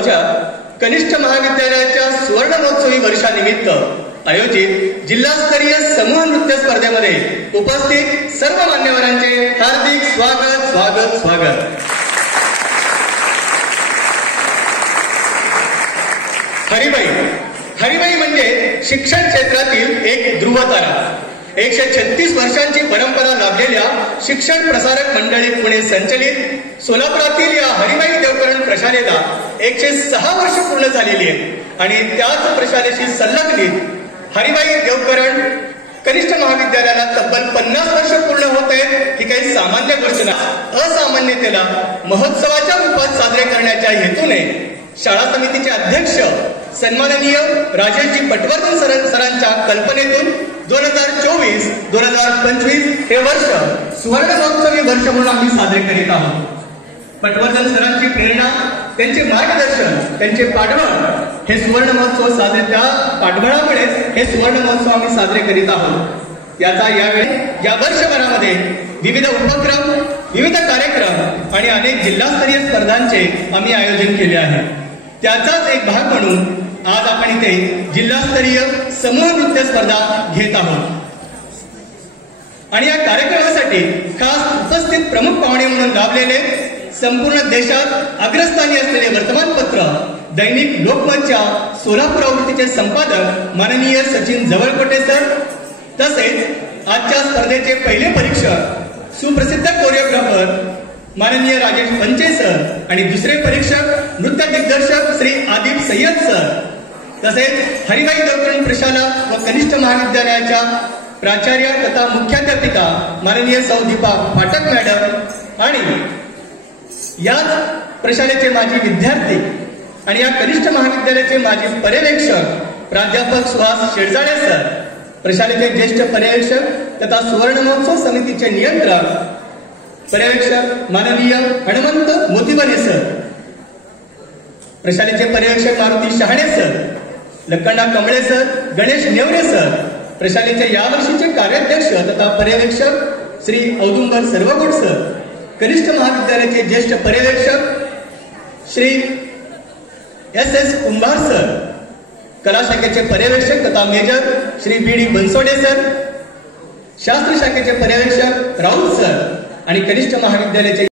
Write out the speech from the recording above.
मोर्चा कनिष्ठ महाविद्यालयाच्या सुवर्ण महोत्सवी वर्षानिमित्त आयोजित जिल्हास्तरीय समूह नृत्य स्पर्धेमध्ये उपस्थित सर्व मान्यवरांचे हार्दिक स्वागत स्वागत स्वागत। हरिबाई म्हणजे शिक्षण क्षेत्रातील एक ध्रुवतारा। 136 वर्षांची परंपरा लाभलेल्या शिक्षण प्रसारक मंडळी पुणे संचलित सोलापुरातील या हरिबाई देवकरण प्रशालेला 106 वर्ष पूर्ण झालेली आहेत आणि त्याच प्रशालेशी संलग्नित हरिबाई देवकरण कनिष्ठ महाविद्यालयाला तब्बल 50 वर्ष पूर्ण होत आहेत। ही काही सामान्य गोष्ट नाही। असामान्यतेला महोत्सवाच्या रूपात साजरे करण्याच्या हेतूने शाळा समितीचे अध्यक्ष सन्माननीय राजेशजी पटवर्धन सरांच्या कल्पनेतून 2024-2025 हे वर्ष सुवर्ण महोत्सवी वर्ष म्हणून आम्ही साजरे करीत आहोत। पटवर्धन सरांची प्रेरणा, त्यांचे मार्गदर्शन, त्यांचे पाठबळ हे सुवर्ण महोत्सव साजरे, त्या पाठबळामुळेच हे सुवर्ण महोत्सव आम्ही साजरे करीत आहोत। याचा यावेळी या वर्षभरामध्ये विविध उपक्रम, विविध कार्यक्रम आणि अनेक जिल्हास्तरीय स्पर्धांचे आम्ही आयोजन केले आहे। त्याचाच एक भाग म्हणून आज आपण इथे जिल्हास्तरीय समूह नृत्य स्पर्धा घेत आहोत आणि या कार्यक्रमासाठी खास उपस्थित प्रमुख पाहुणे म्हणून लाभलेले संपूर्ण देशात अग्रस्थानी असलेले वर्तमानपत्र दैनिक लोकमतच्या सोलापूर आवृत्तीचे संपादक माननीय सचिन जवळकोटे सर, तसेच आजच्या स्पर्धेचे पहिले परीक्षक सुप्रसिद्ध कोरिओग्राफर माननीय राजेश पंचे सर आणि दुसरे परीक्षक नृत्य दिग्दर्शक श्री आदिब सय्यद सर, तसेच हरिबाई देवकरण प्रशाला व कनिष्ठ महाविद्यालयाच्या प्राचार्य तथा मुख्याध्यापिका माननीय सौ दीपा पाठक मॅडम आणि याच प्रशालेचे माजी विद्यार्थी आणि या कनिष्ठ महाविद्यालयाचे माजी पर्यवेक्षक प्राध्यापक सुहास शेळजाळे सर, प्रशालेचे ज्येष्ठ पर्यवेक्षक तथा सुवर्ण महोत्सव समितीचे नियंत्रक पर्यवेक्षक माननीय हनुमंत मोतीबने सर, प्रशालेचे पर्यवेक्षक Maruti Shahane sir, Lakkanna Kamale sir, Ganesh Nevare sir, प्रशालेचे यावर्षीचे कार्याध्यक्ष तथा पर्यवेक्षक श्री औदुंबर सर्वगोड सर, कनिष्ठ महाविद्यालयाचे ज्येष्ठ पर्यवेक्षक श्री SS कुंभार सर, कला शाखेचे पर्यवेक्षक तथा major Shri BD Bansode sir, शास्त्र शाखेचे पर्यवेक्षक राऊत सर आणि कनिष्ठ महाविद्यालयाचे